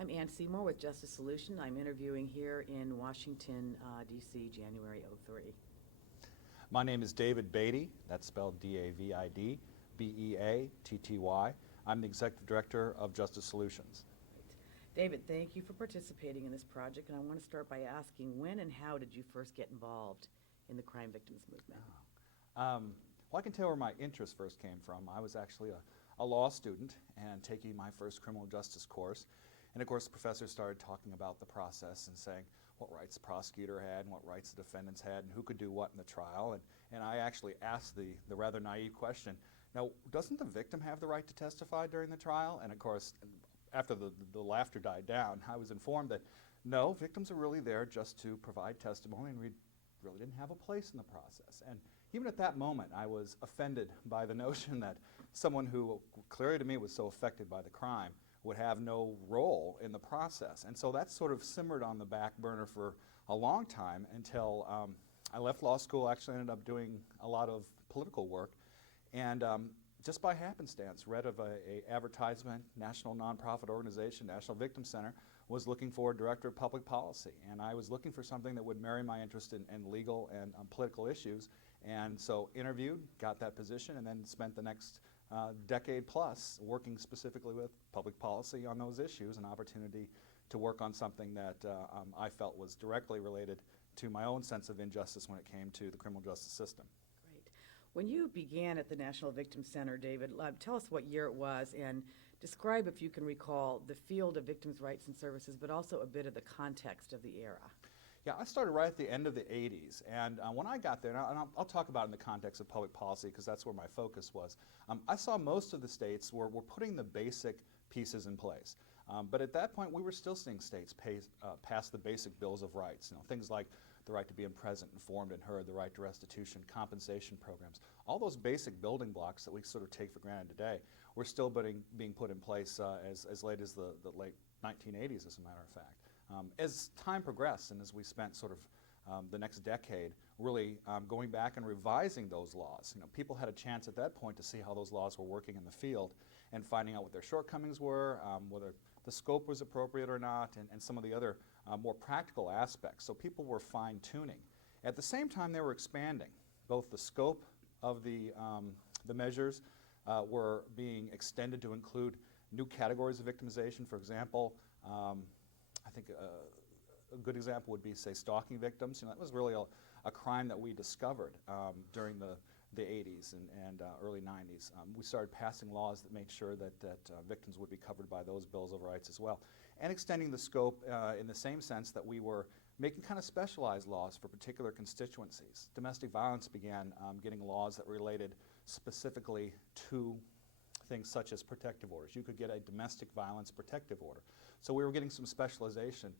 I'm Ann Seymour with Justice Solution. I'm interviewing here in Washington, D.C., January '03. My name is David Beatty, that's spelled D-A-V-I-D, B-E-A-T-T-Y. I'm the Executive Director of Justice Solutions. Right. David, thank you for participating in this project, and I want to start by asking, when and how did you first get involved in the crime victims movement? Well, I can tell where my interest first came from. I was actually a law student and taking my first criminal justice course. And of course, the professor started talking about the process and saying what rights the prosecutor had and what rights the defendants had and who could do what in the trial. And I actually asked the rather naive question, now, doesn't the victim have the right to testify during the trial? And of course, after the laughter died down, I was informed that no, victims are really there just to provide testimony, and we really didn't have a place in the process. And even at that moment, I was offended by the notion that someone who clearly to me was so affected by the crime would have no role in the process. And so that sort of simmered on the back burner for a long time until I left law school, actually ended up doing a lot of political work, and just by happenstance read of a advertisement, national nonprofit organization, National Victim Center, was looking for a director of public policy. And I was looking for something that would marry my interest in legal and political issues. And so interviewed, got that position, and then spent the next decade plus working specifically with public policy on those issues, an opportunity to work on something that I felt was directly related to my own sense of injustice when it came to the criminal justice system. Great. When you began at the National Victim Center, David, tell us what year it was and describe, if you can recall, the field of victims' rights and services, but also a bit of the context of the era. Yeah, I started right at the end of the 80s, and when I got there, and I'll talk about it in the context of public policy because that's where my focus was, I saw most of the states were putting the basic pieces in place. But at that point, we were still seeing states pass the basic bills of rights, things like the right to be present, informed, and heard, the right to restitution, compensation programs. All those basic building blocks that we sort of take for granted today were still being put in place as late as the late 1980s, as a matter of fact. As time progressed and as we spent sort of the next decade really going back and revising those laws, people had a chance at that point to see how those laws were working in the field and finding out what their shortcomings were, whether the scope was appropriate or not, and some of the other more practical aspects. So people were fine-tuning. At the same time, they were expanding. Both the scope of the measures were being extended to include new categories of victimization. For example, I think a good example would be, say, stalking victims. That was really a crime that we discovered during the 80s and early 90s. We started passing laws that made sure that victims would be covered by those bills of rights as well, and extending the scope in the same sense that we were making kind of specialized laws for particular constituencies. Domestic violence began getting laws that related specifically to things such as protective orders. You could get a domestic violence protective order. So we were getting some specialization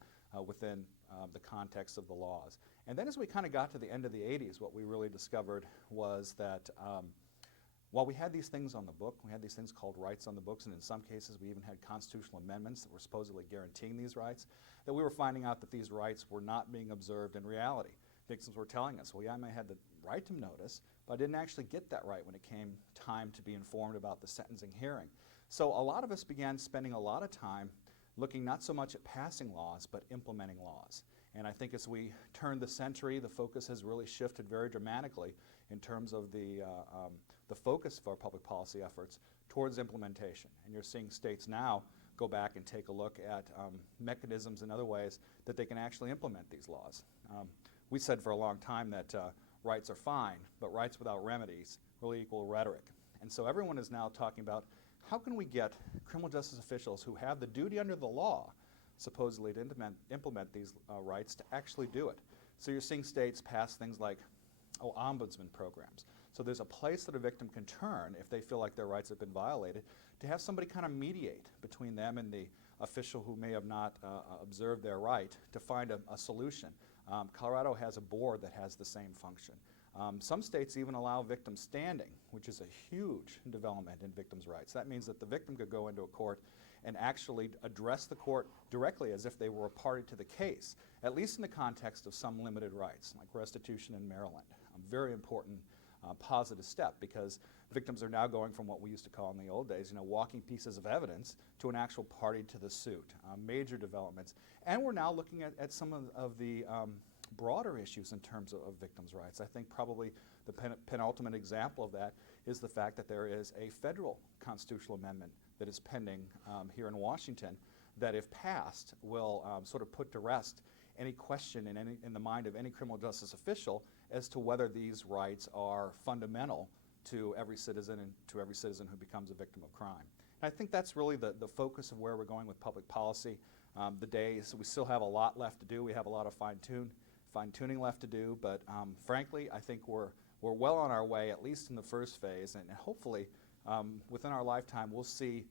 within the context of the laws. And then as we kind of got to the end of the 80s, what we really discovered was that while we had these things on the book, we had these things called rights on the books, and in some cases we even had constitutional amendments that were supposedly guaranteeing these rights, that we were finding out that these rights were not being observed in reality. Victims were telling us, well, yeah, I may have had the right to notice, but I didn't actually get that right when it came time to be informed about the sentencing hearing. So a lot of us began spending a lot of time looking not so much at passing laws, but implementing laws. And I think as we turn the century, the focus has really shifted very dramatically in terms of the focus of our public policy efforts towards implementation. And you're seeing states now go back and take a look at mechanisms and other ways that they can actually implement these laws. We said for a long time that rights are fine, but rights without remedies really equal rhetoric. And so everyone is now talking about how can we get criminal justice officials who have the duty under the law, supposedly to implement these rights, to actually do it. So you're seeing states pass things like ombudsman programs. So there's a place that a victim can turn if they feel like their rights have been violated, to have somebody kind of mediate between them and the official who may have not observed their right to find a solution. Colorado has a board that has the same function. Some states even allow victim standing, which is a huge development in victims' rights. That means that the victim could go into a court and actually address the court directly as if they were a party to the case, at least in the context of some limited rights, like restitution in Maryland. Very important positive step, because victims are now going from what we used to call in the old days, walking pieces of evidence, to an actual party to the suit. Major developments. And we're now looking at some of the broader issues in terms of victims' rights. I think probably the penultimate example of that is the fact that there is a federal constitutional amendment that is pending here in Washington that, if passed, will sort of put to rest any question in the mind of any criminal justice official as to whether these rights are fundamental to every citizen and to every citizen who becomes a victim of crime. And I think that's really the focus of where we're going with public policy. We still have a lot left to do. We have a lot of fine-tuning left to do, but frankly, I think we're well on our way, at least in the first phase, and hopefully within our lifetime we'll see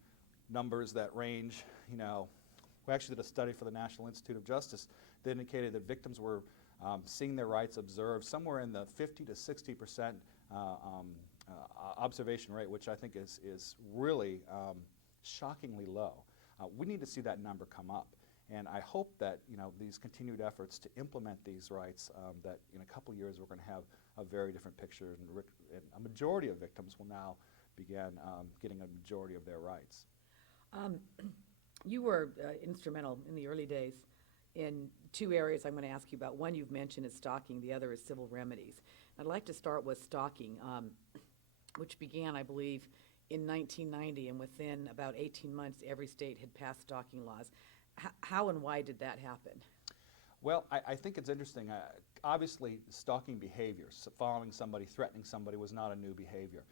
numbers that range, we actually did a study for the National Institute of Justice that indicated that victims were seeing their rights observed somewhere in the 50 to 60% observation rate, which I think is really shockingly low. We need to see that number come up. And I hope that these continued efforts to implement these rights, that in a couple of years we're going to have a very different picture, and a majority of victims will now begin getting a majority of their rights. You were instrumental in the early days in two areas I'm going to ask you about. One you've mentioned is stalking, the other is civil remedies. I'd like to start with stalking, which began, I believe, in 1990, and within about 18 months every state had passed stalking laws. How and why did that happen? Well, I think it's interesting. Obviously, stalking behavior, following somebody, threatening somebody, was not a new behavior.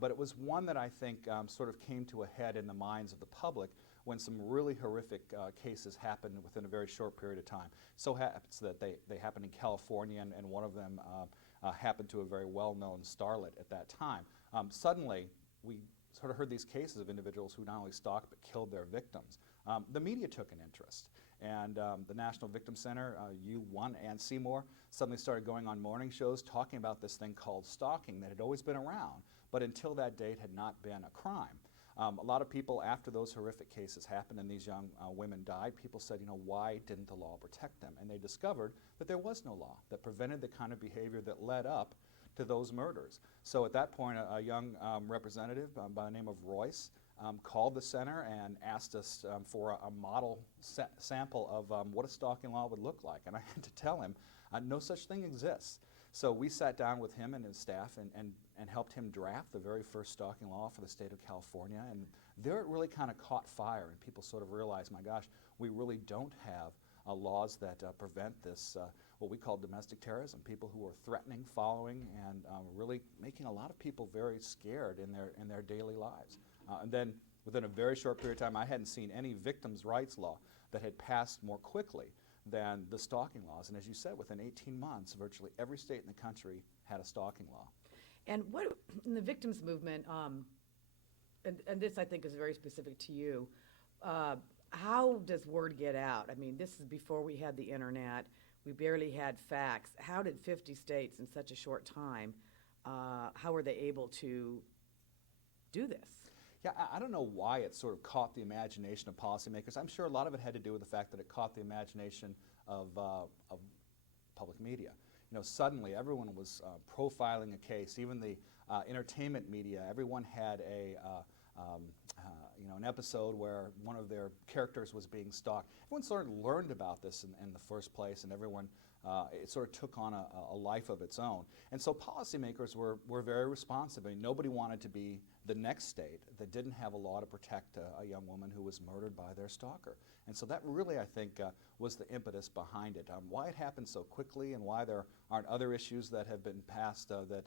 But it was one that I think sort of came to a head in the minds of the public when some really horrific cases happened within a very short period of time. So happens that they happened in California, and one of them happened to a very well-known starlet at that time. Suddenly, we sort of heard these cases of individuals who not only stalked but killed their victims. The media took an interest, and the National Victim Center, U1 and Seymour, suddenly started going on morning shows talking about this thing called stalking that had always been around, but until that date had not been a crime. A lot of people, after those horrific cases happened and these young women died, people said, why didn't the law protect them? And they discovered that there was no law that prevented the kind of behavior that led up to those murders. So at that point, a young representative by the name of Royce called the center and asked us for a model sample of what a stalking law would look like. And I had to tell him, no such thing exists. So we sat down with him and his staff and helped him draft the very first stalking law for the state of California. And there it really kind of caught fire, and people sort of realized, my gosh, we really don't have laws that prevent this, what we call domestic terrorism, people who are threatening, following, and really making a lot of people very scared in their daily lives. And then within a very short period of time, I hadn't seen any victims' rights law that had passed more quickly than the stalking laws. And as you said, within 18 months, virtually every state in the country had a stalking law. And what in the victims movement, and this I think is very specific to you, how does word get out? I mean, this is before we had the internet. We barely had fax. How did 50 states in such a short time, how were they able to do this? Yeah, I don't know why it sort of caught the imagination of policymakers. I'm sure a lot of it had to do with the fact that it caught the imagination of public media. Suddenly everyone was profiling a case. Even the entertainment media, everyone had an episode where one of their characters was being stalked. Everyone sort of learned about this in the first place, and everyone, it sort of took on a life of its own. And so policymakers were very responsive. I mean, nobody wanted to be the next state that didn't have a law to protect a young woman who was murdered by their stalker. And so that really, I think, was the impetus behind it. Why it happened so quickly and why there aren't other issues that have been passed that,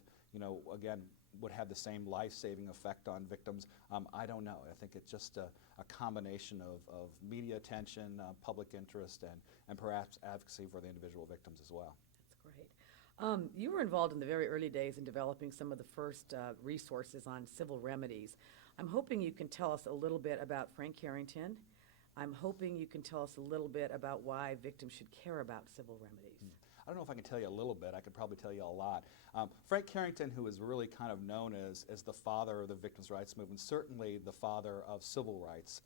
again, would have the same life-saving effect on victims, I don't know. I think it's just a combination of media attention, public interest, and perhaps advocacy for the individual victims as well. That's great. You were involved in the very early days in developing some of the first resources on civil remedies. I'm hoping you can tell us a little bit about Frank Carrington. I'm hoping you can tell us a little bit about why victims should care about civil remedies. I don't know if I can tell you a little bit. I could probably tell you a lot. Frank Carrington, who is really kind of known as the father of the victims' rights movement, certainly the father of civil rights,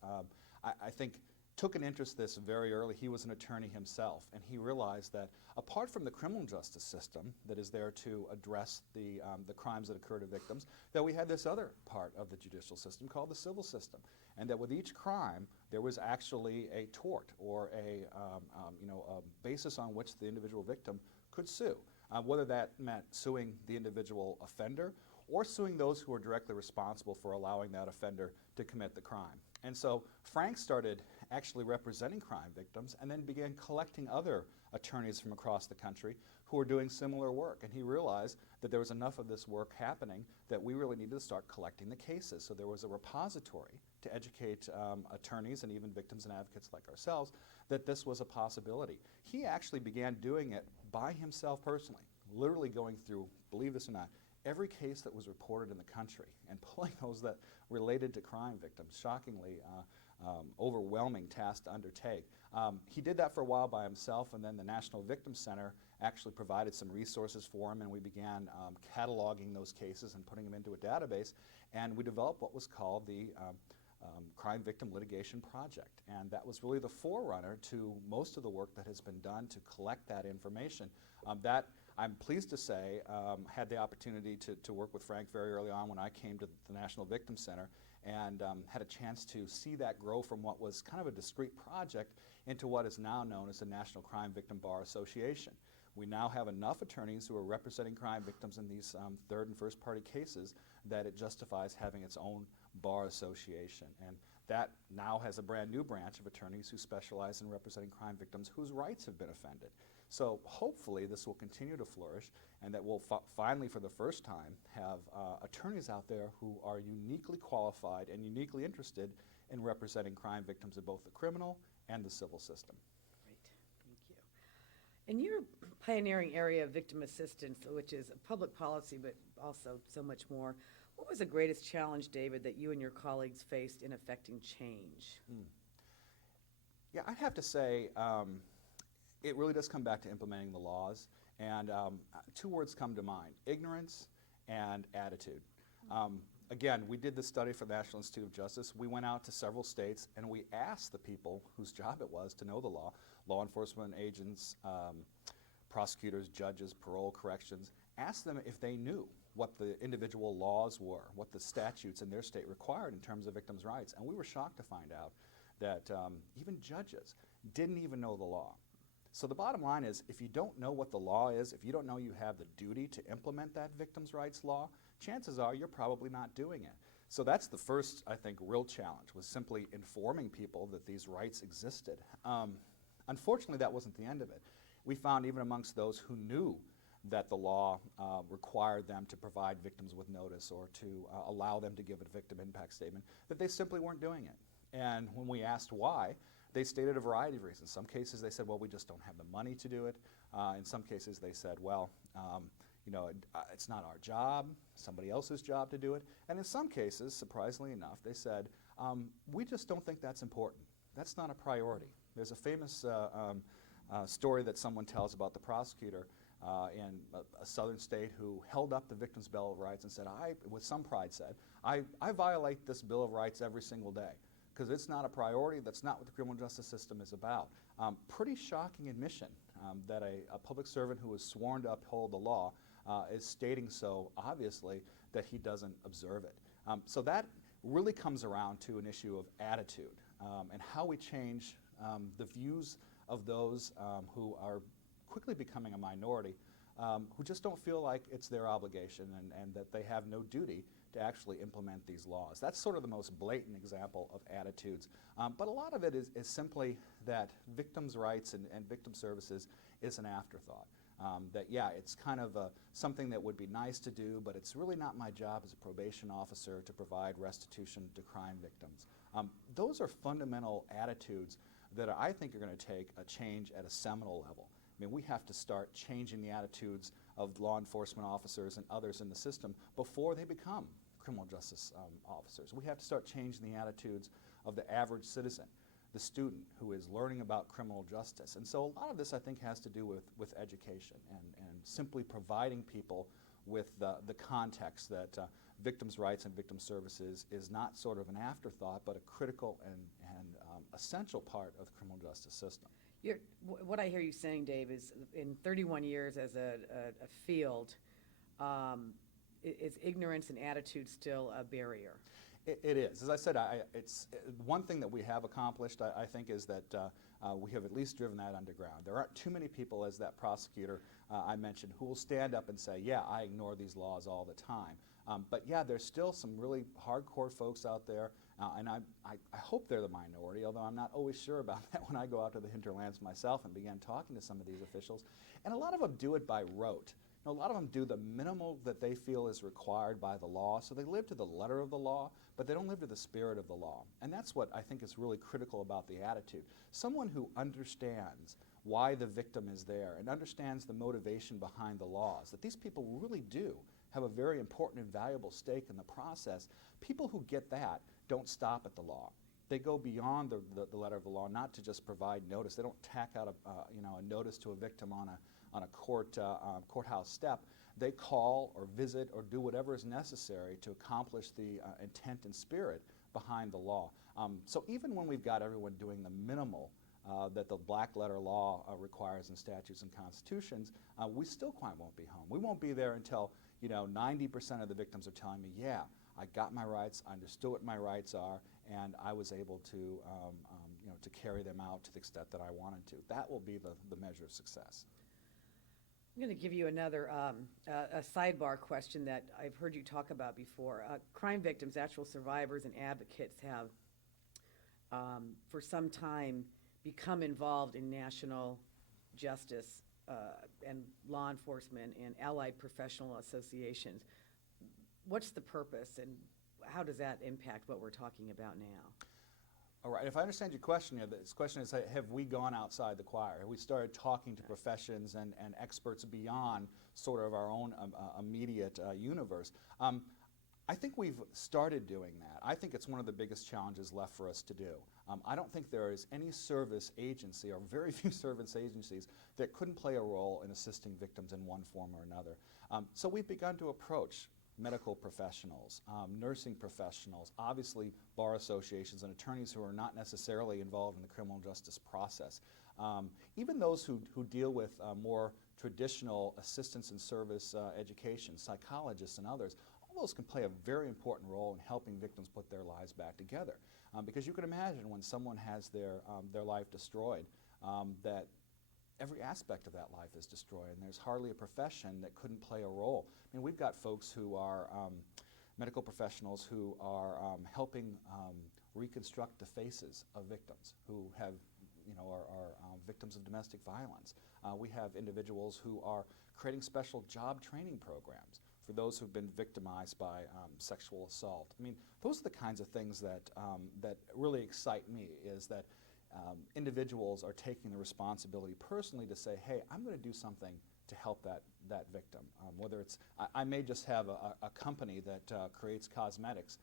I think took an interest this very early. He was an attorney himself, and he realized that apart from the criminal justice system that is there to address the crimes that occur to victims, that we had this other part of the judicial system called the civil system, and that with each crime there was actually a tort or a basis on which the individual victim could sue, whether that meant suing the individual offender or suing those who are directly responsible for allowing that offender to commit the crime. And so Frank started actually representing crime victims and then began collecting other attorneys from across the country who were doing similar work. And he realized that there was enough of this work happening that we really needed to start collecting the cases. So there was a repository to educate attorneys and even victims and advocates like ourselves that this was a possibility. He actually began doing it by himself personally, literally going through, believe this or not, every case that was reported in the country and pulling those that related to crime victims. Shockingly overwhelming task to undertake. He did that for a while by himself, and then the National Victim Center actually provided some resources for him, and we began cataloging those cases and putting them into a database, and we developed what was called the Crime Victim Litigation Project, and that was really the forerunner to most of the work that has been done to collect that information. That, I'm pleased to say, had the opportunity to work with Frank very early on when I came to the National Victim Center, and had a chance to see that grow from what was kind of a discrete project into what is now known as the National Crime Victim Bar Association. We now have enough attorneys who are representing crime victims in these third and first party cases that it justifies having its own bar association. And that now has a brand new branch of attorneys who specialize in representing crime victims whose rights have been offended. So hopefully this will continue to flourish, and that we'll finally, for the first time, have attorneys out there who are uniquely qualified and uniquely interested in representing crime victims in both the criminal and the civil system. Great, thank you. In your pioneering area of victim assistance, which is a public policy but also so much more, what was the greatest challenge, David, that you and your colleagues faced in affecting change? Yeah, I'd have to say it really does come back to implementing the laws, and two words come to mind: ignorance and attitude. Again, we did this study for the National Institute of Justice. We went out to several states and we asked the people whose job it was to know the law enforcement agents, prosecutors, judges, parole, corrections, asked them if they knew what the individual laws were, what the statutes in their state required in terms of victims' rights. And we were shocked to find out that even judges didn't even know the law. So the bottom line is, if you don't know what the law is, if you don't know you have the duty to implement that victims' rights law, chances are you're probably not doing it. So that's the first, I think, real challenge, was simply informing people that these rights existed. Unfortunately, that wasn't the end of it. We found even amongst those who knew that the law required them to provide victims with notice or to allow them to give a victim impact statement, that they simply weren't doing it. And when we asked why, they stated a variety of reasons. Some cases they said, well, we just don't have the money to do it. In some cases they said, well, it's not our job, somebody else's job to do it. And in some cases, surprisingly enough, they said, we just don't think that's important. That's not a priority. There's a famous story that someone tells about the prosecutor in a southern state who held up the Victims' Bill of Rights and said, with some pride said, I violate this Bill of Rights every single day, because it's not a priority. That's not what the criminal justice system is about. Pretty shocking admission that a public servant who is sworn to uphold the law is stating so obviously that he doesn't observe it. So that really comes around to an issue of attitude and how we change the views of those who are quickly becoming a minority, who just don't feel like it's their obligation and that they have no duty to actually implement these laws. That's sort of the most blatant example of attitudes. But a lot of it is simply that victims' rights and victim services is an afterthought. That, yeah, it's kind of something that would be nice to do, but it's really not my job as a probation officer to provide restitution to crime victims. Those are fundamental attitudes that I think are going to take a change at a seminal level. I mean, we have to start changing the attitudes of law enforcement officers and others in the system before they become criminal justice officers. We have to start changing the attitudes of the average citizen, the student who is learning about criminal justice. And so a lot of this, I think, has to do with education and simply providing people with the context that victims' rights and victim services is not sort of an afterthought, but a critical and essential part of the criminal justice system. What I hear you saying, Dave, is in 31 years as a field, is ignorance and attitude still a barrier? It is. As I said, it's one thing that we have accomplished, I think, is that we have at least driven that underground. There aren't too many people, as that prosecutor I mentioned, who will stand up and say, yeah, I ignore these laws all the time. But yeah, there's still some really hardcore folks out there, and I hope they're the minority, although I'm not always sure about that when I go out to the hinterlands myself and begin talking to some of these officials. And a lot of them do it by rote. A lot of them do the minimal that they feel is required by the law, so they live to the letter of the law, but they don't live to the spirit of the law. And that's what I think is really critical about the attitude. Someone who understands why the victim is there and understands the motivation behind the laws, that these people really do have a very important and valuable stake in the process. People who get that don't stop at the law. They go beyond the letter of the law, not to just provide notice. They don't tack out a notice to a victim on a courthouse step. They call or visit or do whatever is necessary to accomplish the intent and spirit behind the law. So even when we've got everyone doing the minimal that the black letter law requires in statutes and constitutions, we still quite won't be home. We won't be there until 90% of the victims are telling me, yeah, I got my rights, I understood what my rights are, and I was able to to carry them out to the extent that I wanted to. That will be the measure of success. I'm going to give you another a sidebar question that I've heard you talk about before. Crime victims, actual survivors, and advocates have, for some time, become involved in national justice and law enforcement and allied professional associations. What's the purpose, and how does that impact what we're talking about now? All right, if I understand your question, this question is, have we gone outside the choir? Have we started talking to professions and experts beyond sort of our own immediate universe? I think we've started doing that. I think it's one of the biggest challenges left for us to do. I don't think there is any service agency, or very few service agencies, that couldn't play a role in assisting victims in one form or another. So we've begun to approach medical professionals, nursing professionals, obviously bar associations and attorneys who are not necessarily involved in the criminal justice process. Even those who deal with more traditional assistance and service education, psychologists and others, all those can play a very important role in helping victims put their lives back together. Because you can imagine when someone has their life destroyed, that every aspect of that life is destroyed, and there's hardly a profession that couldn't play a role. I mean, we've got folks who are medical professionals who are helping reconstruct the faces of victims who have, are victims of domestic violence. We have individuals who are creating special job training programs for those who've been victimized by sexual assault. I mean, those are the kinds of things that that really excite me, is that individuals are taking the responsibility personally to say, hey, I'm going to do something to help that victim. Whether it's, I may just have a company that creates cosmetics,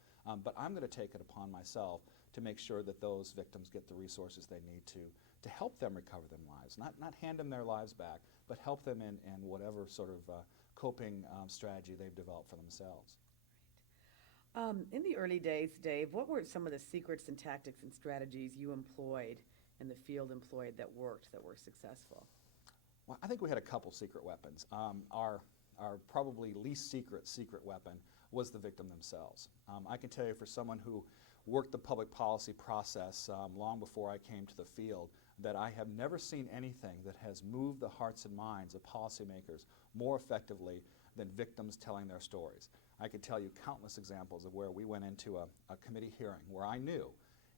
but I'm going to take it upon myself to make sure that those victims get the resources they need to help them recover their lives. Not hand them their lives back, but help them in whatever sort of coping strategy they've developed for themselves. In the early days, Dave, what were some of the secrets and tactics and strategies you employed and the field employed that worked, that were successful? Well, I think we had a couple secret weapons. Our probably least secret weapon was the victim themselves. I can tell you, for someone who worked the public policy process long before I came to the field, that I have never seen anything that has moved the hearts and minds of policymakers more effectively than victims telling their stories. I could tell you countless examples of where we went into a committee hearing where I knew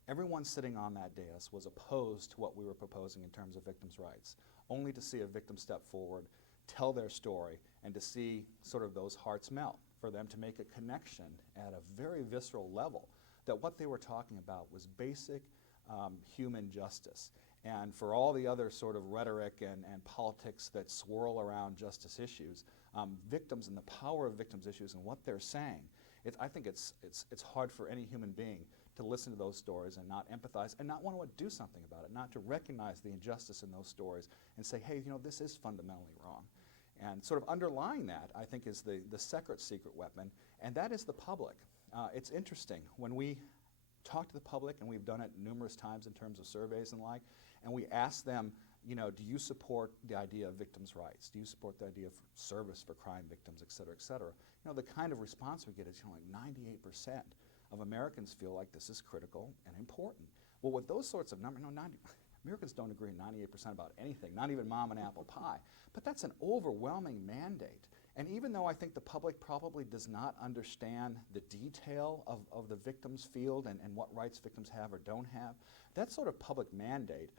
everyone sitting on that dais was opposed to what we were proposing in terms of victims' rights, only to see a victim step forward, tell their story, and to see sort of those hearts melt, for them to make a connection at a very visceral level that what they were talking about was basic human justice. And for all the other sort of rhetoric and politics that swirl around justice issues, victims and the power of victims' issues and what they're saying, I think it's hard for any human being to listen to those stories and not empathize and not want to do something about it, not to recognize the injustice in those stories and say, hey, this is fundamentally wrong. And sort of underlying that, I think, is the second secret weapon, and that is the public. It's interesting. When we talk to the public, and we've done it numerous times in terms of surveys and like, and we ask them, do you support the idea of victims' rights? Do you support the idea of service for crime victims, et cetera, et cetera? The kind of response we get is like 98% of Americans feel like this is critical and important. Well, with those sorts of numbers, Americans don't agree 98% about anything, not even mom and apple pie. But that's an overwhelming mandate. And even though I think the public probably does not understand the detail of the victims field and what rights victims have or don't have, that sort of public mandate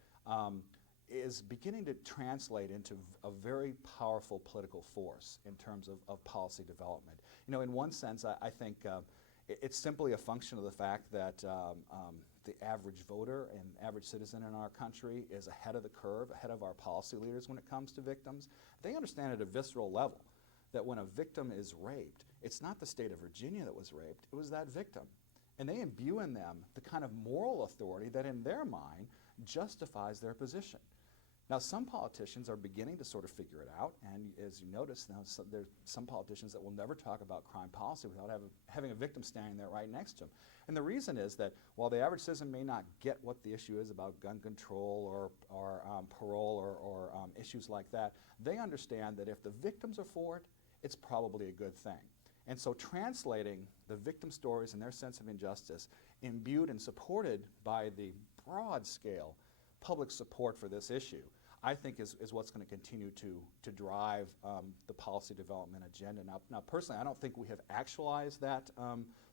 is beginning to translate into a very powerful political force in terms of policy development. In one sense, I think it's simply a function of the fact that the average voter and average citizen in our country is ahead of the curve, ahead of our policy leaders when it comes to victims. They understand at a visceral level that when a victim is raped, it's not the state of Virginia that was raped, it was that victim. And they imbue in them the kind of moral authority that in their mind justifies their position. Now, some politicians are beginning to sort of figure it out, and as you notice, now there's some politicians that will never talk about crime policy without having a victim standing there right next to them. And the reason is that while the average citizen may not get what the issue is about gun control or parole or issues like that, they understand that if the victims are for it, it's probably a good thing. And so translating the victim stories and their sense of injustice, imbued and supported by the broad scale public support for this issue, I think is what's going to continue to drive the policy development agenda. Now, personally, I don't think we have actualized that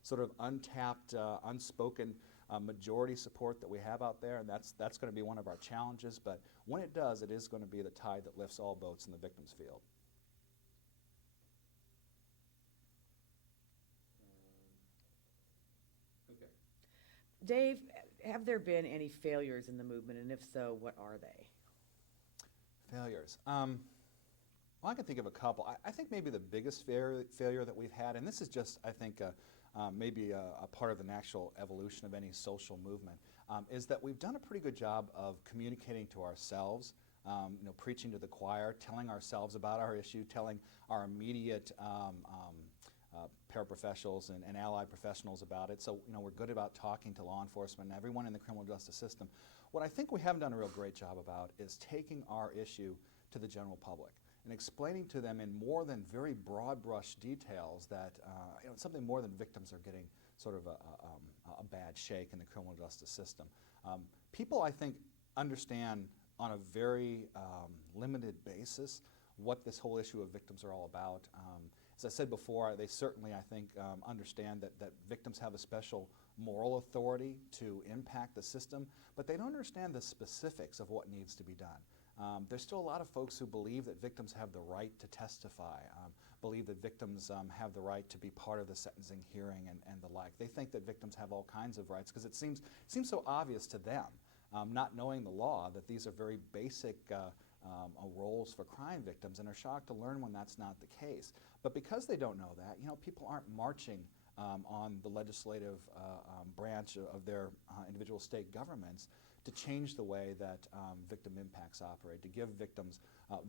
sort of untapped, unspoken majority support that we have out there, and that's going to be one of our challenges. But when it does, it is going to be the tide that lifts all boats in the victims field. Okay. Dave, have there been any failures in the movement, and if so, what are they? Failures. Well, I can think of a couple. I think maybe the biggest failure that we've had, and this is just, I think, maybe a part of the natural evolution of any social movement, is that we've done a pretty good job of communicating to ourselves, preaching to the choir, telling ourselves about our issue, telling our immediate paraprofessionals and allied professionals about it. So, we're good about talking to law enforcement and everyone in the criminal justice system. What I think we haven't done a real great job about is taking our issue to the general public and explaining to them in more than very broad brush details that something more than victims are getting sort of a bad shake in the criminal justice system. People, I think, understand on a very limited basis what this whole issue of victims are all about. As I said before, they certainly, I think, understand that victims have a special moral authority to impact the system, but they don't understand the specifics of what needs to be done. There's still a lot of folks who believe that victims have the right to testify, believe that victims have the right to be part of the sentencing hearing and the like. They think that victims have all kinds of rights because it seems so obvious to them, not knowing the law, that these are very basic roles for crime victims, and are shocked to learn when that's not the case. But because they don't know that, people aren't marching on the legislative branch of their individual state governments to change the way that victim impacts operate, to give victims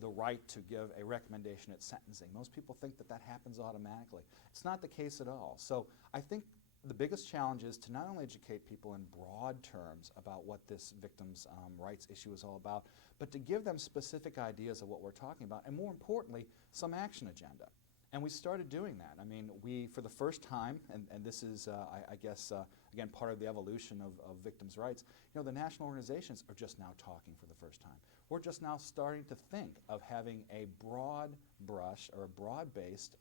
the right to give a recommendation at sentencing. Most people think that happens automatically. It's not the case at all. So I think the biggest challenge is to not only educate people in broad terms about what this victims' rights issue is all about, but to give them specific ideas of what we're talking about, and more importantly, some action agenda. And we started doing that. I mean, we, for the first time, and this is, I guess, again, part of the evolution of victims' rights, the national organizations are just now talking for the first time. We're just now starting to think of having a broad brush or a broad-based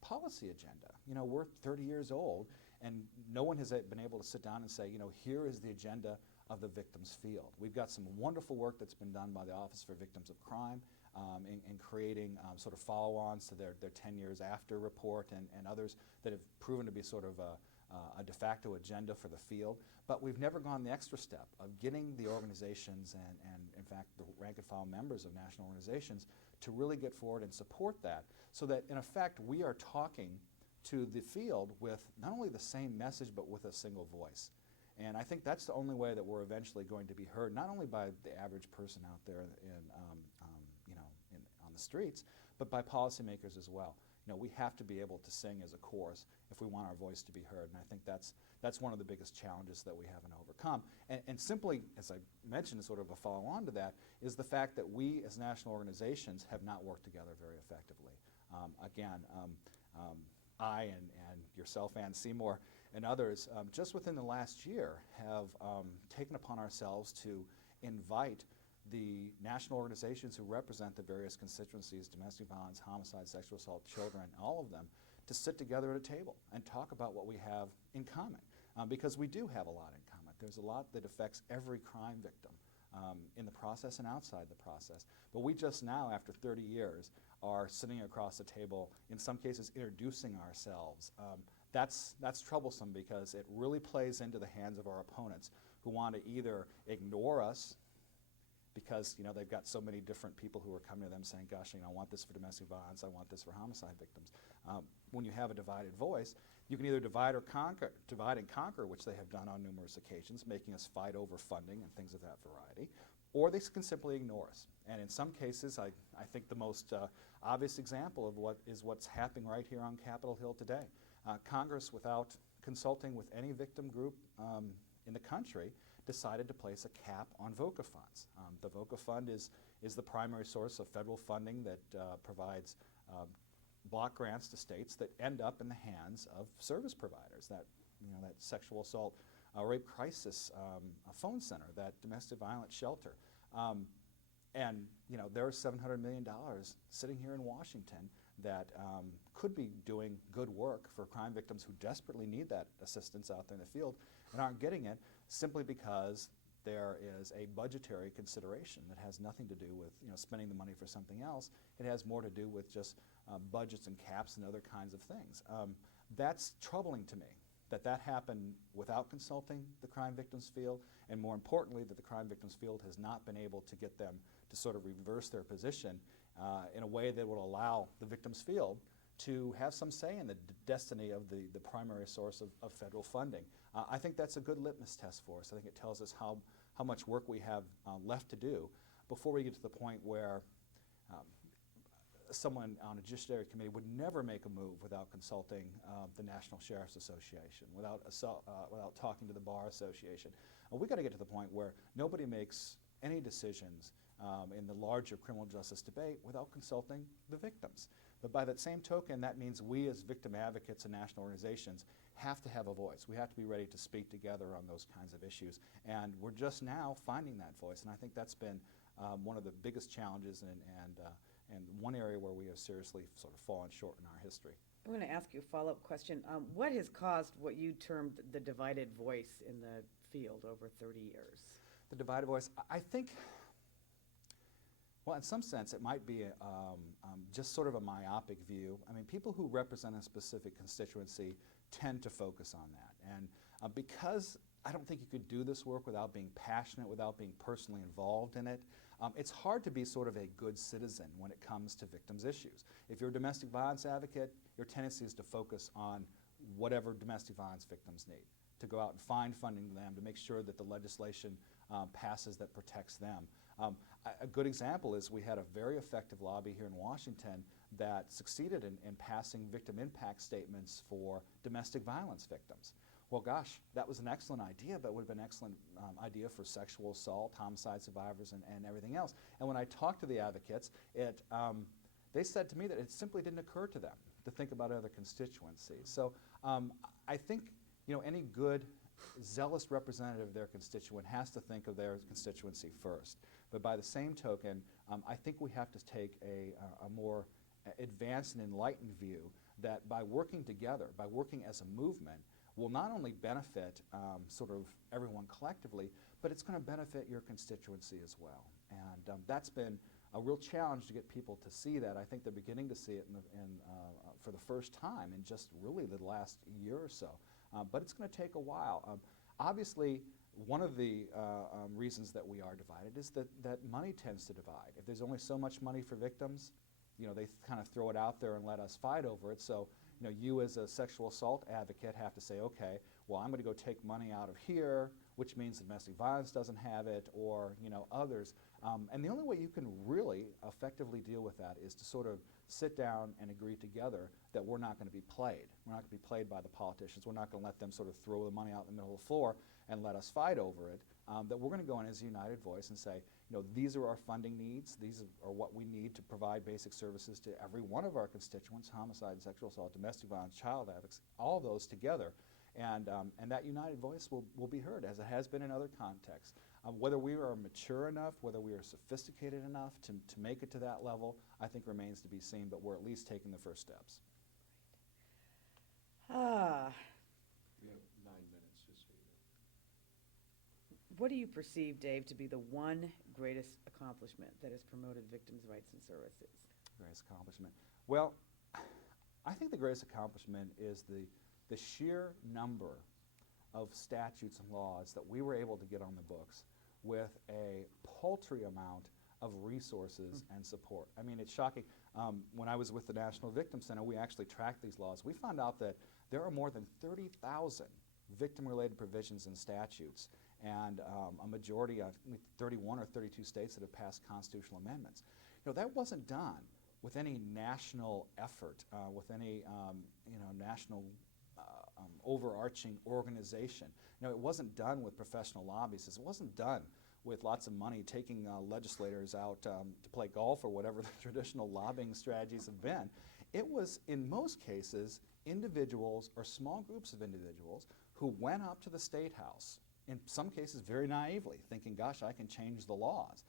policy agenda. We're 30 years old, and no one has been able to sit down and say, here is the agenda of the victims field. We've got some wonderful work that's been done by the Office for Victims of Crime in creating sort of follow-ons to their 10 years after report and others that have proven to be sort of a de facto agenda for the field. But we've never gone the extra step of getting the organizations and in fact, the rank and file members of national organizations to really get forward and support that, so that in effect we are talking to the field with not only the same message but with a single voice. And I think that's the only way that we're eventually going to be heard, not only by the average person out there on the streets, but by policymakers as well. we have to be able to sing as a chorus if we want our voice to be heard. And I think that's one of the biggest challenges that we haven't overcome. And simply, as I mentioned, sort of a follow-on to that, is the fact that we as national organizations have not worked together very effectively. I and yourself, Ann Seymour, and others, just within the last year, have taken upon ourselves to invite the national organizations who represent the various constituencies, domestic violence, homicide, sexual assault, children, all of them, to sit together at a table and talk about what we have in common. Because we do have a lot in common. There's a lot that affects every crime victim in the process and outside the process. But we just now, after 30 years, are sitting across the table, in some cases introducing ourselves. That's troublesome because it really plays into the hands of our opponents who want to either ignore us because they've got so many different people who are coming to them saying, gosh, I want this for domestic violence, I want this for homicide victims. When you have a divided voice, you can either divide and conquer, which they have done on numerous occasions, making us fight over funding and things of that variety, or they can simply ignore us. And in some cases, I think the most obvious example of what's happening right here on Capitol Hill today. Congress, without consulting with any victim group in the country, decided to place a cap on VOCA funds. The VOCA fund is the primary source of federal funding that provides block grants to states that end up in the hands of service providers, that sexual assault rape crisis phone center, that domestic violence shelter. And there are $700 million sitting here in Washington that could be doing good work for crime victims who desperately need that assistance out there in the field and aren't getting it simply because there is a budgetary consideration that has nothing to do with spending the money for something else. It has more to do with just budgets and caps and other kinds of things. That's troubling to me, that happened without consulting the crime victims field, and more importantly, that the crime victims field has not been able to get them to sort of reverse their position in a way that will allow the victims field to have some say in the destiny of the primary source of federal funding. I think that's a good litmus test for us. I think it tells us how much work we have left to do before we get to the point where someone on a judiciary committee would never make a move without consulting the National Sheriff's Association, without talking to the Bar Association. We've got to get to the point where nobody makes any decisions in the larger criminal justice debate without consulting the victims. But by that same token, that means we as victim advocates and national organizations have to have a voice. We have to be ready to speak together on those kinds of issues. And we're just now finding that voice. And I think that's been one of the biggest challenges and one area where we have seriously sort of fallen short in our history. I'm going to ask you a follow-up question. What has caused what you termed the divided voice in the field over 30 years? The divided voice, I think, well, in some sense, it might be just sort of a myopic view. I mean, people who represent a specific constituency tend to focus on that. And because I don't think you could do this work without being passionate, without being personally involved in it, it's hard to be sort of a good citizen when it comes to victims' issues. If you're a domestic violence advocate, your tendency is to focus on whatever domestic violence victims need, to go out and find funding to them, to make sure that the legislation passes that protects them. A good example is we had a very effective lobby here in Washington that succeeded in passing victim impact statements for domestic violence victims. Well, gosh, that was an excellent idea, but it would have been an excellent idea for sexual assault, homicide survivors, and everything else. And when I talked to the advocates, they said to me that it simply didn't occur to them to think about other constituencies. So I think any good, zealous representative of their constituent has to think of their constituency first. But by the same token, I think we have to take a more advanced and enlightened view that by working together, by working as a movement, will not only benefit sort of everyone collectively, but it's going to benefit your constituency as well. And that's been a real challenge to get people to see that. I think they're beginning to see it for the first time in just really the last year or so. But it's going to take a while. Obviously, one of the reasons that we are divided is that money tends to divide. If there's only so much money for victims, they kind of throw it out there and let us fight over it. So you as a sexual assault advocate have to say, okay, well, I'm going to go take money out of here, which means domestic violence doesn't have it, or others. And the only way you can really effectively deal with that is to sort of sit down and agree together that we're not going to be played. We're not going to be played by the politicians. We're not going to let them sort of throw the money out in the middle of the floor and let us fight over it. That we're going to go in as a united voice and say, these are our funding needs. These are what we need to provide basic services to every one of our constituents: homicide, sexual assault, domestic violence, child advocacy, all those together. And that united voice will be heard, as it has been in other contexts. Whether we are mature enough, whether we are sophisticated enough to make it to that level, I think remains to be seen, but we're at least taking the first steps. We have 9 minutes, just so you know. What do you perceive, Dave, to be the one greatest accomplishment that has promoted victims' rights and services? Greatest accomplishment. Well, I think the greatest accomplishment is the sheer number of statutes and laws that we were able to get on the books with a paltry amount of resources and support. I mean, it's shocking. When I was with the National Victim Center, we actually tracked these laws. We found out that there are more than 30,000 victim-related provisions and statutes, and a majority of 31 or 32 states that have passed constitutional amendments. That wasn't done with any national effort, with any national overarching organization. It wasn't done with professional lobbyists. It wasn't done with lots of money taking legislators out to play golf or whatever the traditional lobbying strategies have been. It was, in most cases, individuals or small groups of individuals who went up to the State House, in some cases very naively, thinking, gosh, I can change the laws.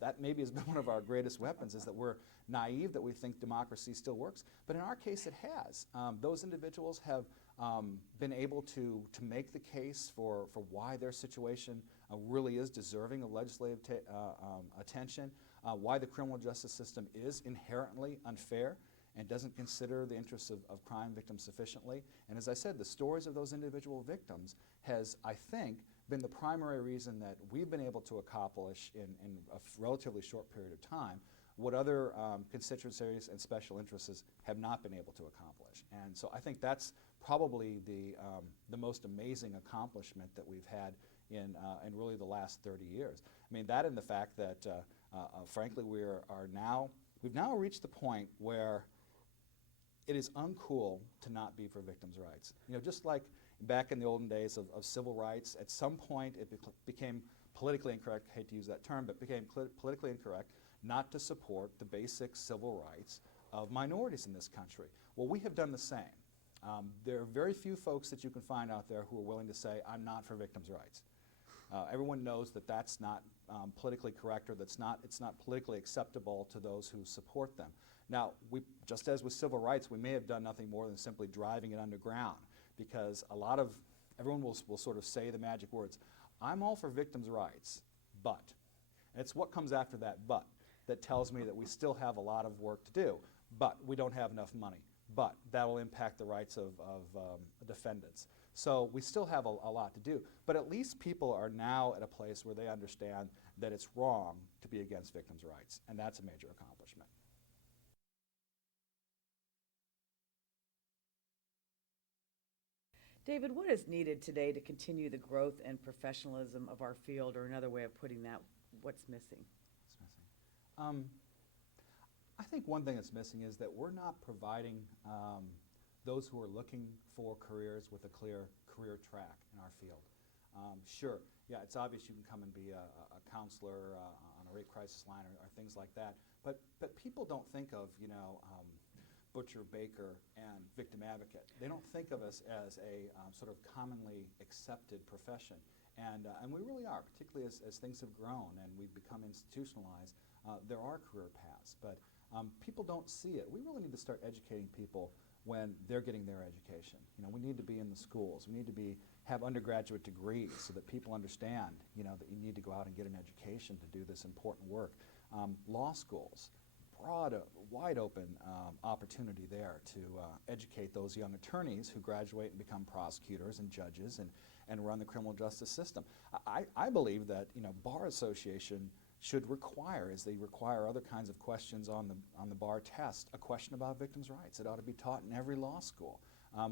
That maybe has been one of our greatest weapons, is that we're naive, that we think democracy still works. But in our case, it has. Those individuals have been able to make the case for why their situation really is deserving of legislative attention, why the criminal justice system is inherently unfair and doesn't consider the interests of crime victims sufficiently. And as I said, the stories of those individual victims has, I think, been the primary reason that we've been able to accomplish in a relatively short period of time what other constituencies and special interests have not been able to accomplish. And so I think that's probably the most amazing accomplishment that we've had in really the last 30 years. I mean, that and the fact that, frankly, we've now reached the point where it is uncool to not be for victims' rights. Just like back in the olden days of civil rights, at some point it became politically incorrect, I hate to use that term, but became politically incorrect not to support the basic civil rights of minorities in this country. Well, we have done the same. There are very few folks that you can find out there who are willing to say, I'm not for victims' rights. Everyone knows that that's not politically correct, or it's not politically acceptable to those who support them. Now, just as with civil rights, we may have done nothing more than simply driving it underground, because everyone will sort of say the magic words, I'm all for victims' rights, but. And it's what comes after that but that tells me that we still have a lot of work to do, but we don't have enough money, but that will impact the rights of defendants. So we still have a lot to do, but at least people are now at a place where they understand that it's wrong to be against victims' rights, and that's a major accomplishment. David, what is needed today to continue the growth and professionalism of our field, or another way of putting that, what's missing? What's missing? I think one thing that's missing is that we're not providing those who are looking for careers with a clear career track in our field. Sure, yeah, it's obvious you can come and be a counselor on a rape crisis line or things like that, but people don't think of, butcher, baker, and victim advocate. They don't think of us as a sort of commonly accepted profession. And we really are, particularly as things have grown and we've become institutionalized. There are career paths, but people don't see it. We really need to start educating people when they're getting their education. We need to be in the schools. We need to have undergraduate degrees so that people understand, that you need to go out and get an education to do this important work. Law schools, broad, wide open opportunity there to educate those young attorneys who graduate and become prosecutors and judges and run the criminal justice system. I believe that Bar Association should require, as they require other kinds of questions on the bar test, a question about victims' rights. It ought to be taught in every law school.